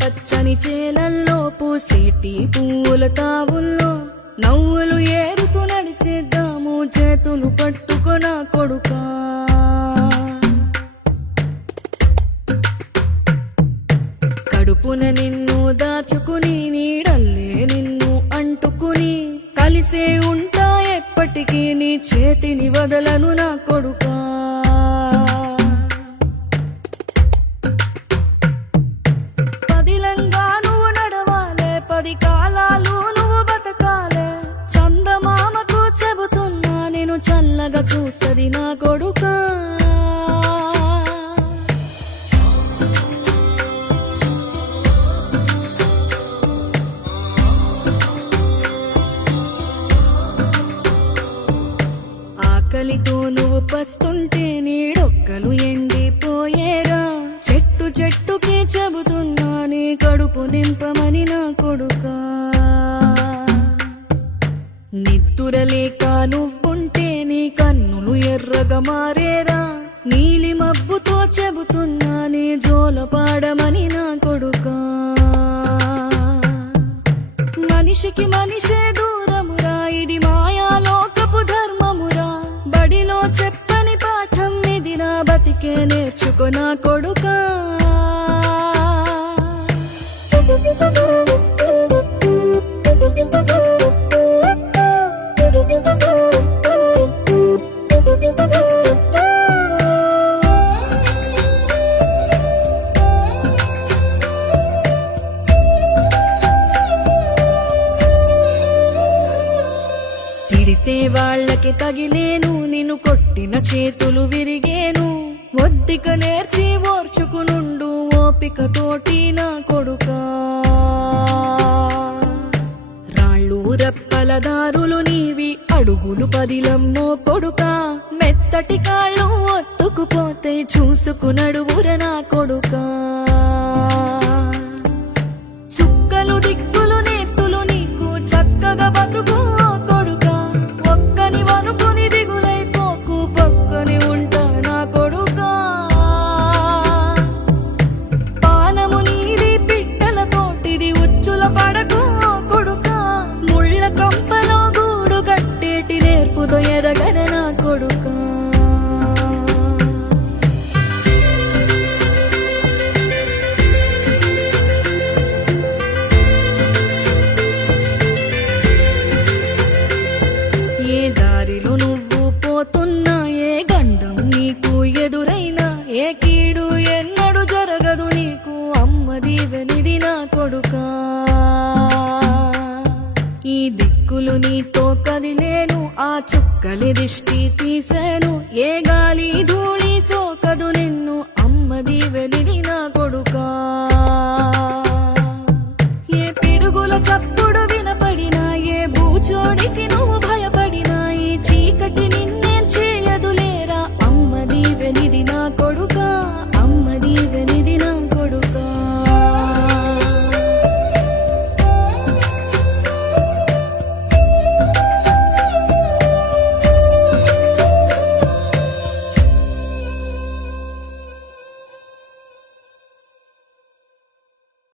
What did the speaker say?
పచ్చని చేలల్లో పూసేటి పూల తావుల్లో నవ్వులు ఏరుతూ నడిచేద్దాము చేతులు పట్టుకొన కొడుకా. కడుపున నిన్ను దాచుకుని నీడల్లే నిన్ను అంటుకుని కలిసే ఉంటా ఎప్పటికీ నీ చేతిని వదలను నా కొడుకా. పదిలంగా నువ్వు నడవాలే, 10 కాలాలు నువ్వు బతకాలే. చందమామకు చెబుతున్నా నేను చల్లగా చూస్తది నా కొడుకా. ఆకలితో నువ్వు పస్తుంటే నీడొక్కలు ఎండిపోయేరా. చెట్టు చెట్టుకే చెబుతున్నా నీ కడుపు నింపమని నా కొడుకా. నిద్దురలేక నువ్వుంటే నీ కన్నులు ఎర్రగా మారేరా. నీలి మబ్బుతో చెబుతున్నా నీ జోల పాడమని నా కొడుకా. మనిషికి మనిషే దూరమురా, ఇది మాయాలోకపు ధర్మమురా. బడిలో చెప్పని పాఠం ఇదిరా, బతికే నేర్చుకో నా కొడుకా. తిడితే వాళ్ళకి తగిలేను, నిన్ను కొట్టిన చేతులు విరిగేను. ఒద్దిక నేర్చి ఓర్చుకునుండు ఓపిక తోటి నా కొడుకా. రాళ్ళు రప్పల దారులు నీవి, అడుగులు పదిలమ్మో కొడుకా. మెత్తటి కాళ్ళు ఒత్తుకుపోతే చూసుకునడువుర నా కొడుకా. చుక్కలు దిక్కులు నేస్తులు నీకు చక్కగా బతుకు కొడుకా. ఒక్కని వనుకుని దిగులైపోకు, పక్కని ఉంటా నా కొడుకా. పానము నీది పిట్టల తోటిది, ఉచ్చుల పడకు కొడుకా. ముళ్ళ కంపలో గూడు కట్టేటి నేర్పుతో ఎదగర నా కొడుకా. ఏ దారిలో నువ్వు పోతున్నా, ఏ గండం నీకు ఎదురైనా, ఏ కీడు ఎన్నడు జరగదు నీకు, అమ్మ దీవెనిది నా కొడుకా. ఈ దిక్కులు నీతో కదిలేను, ఆ చుక్కలి దిష్టి తీశాను, ఏ గాలి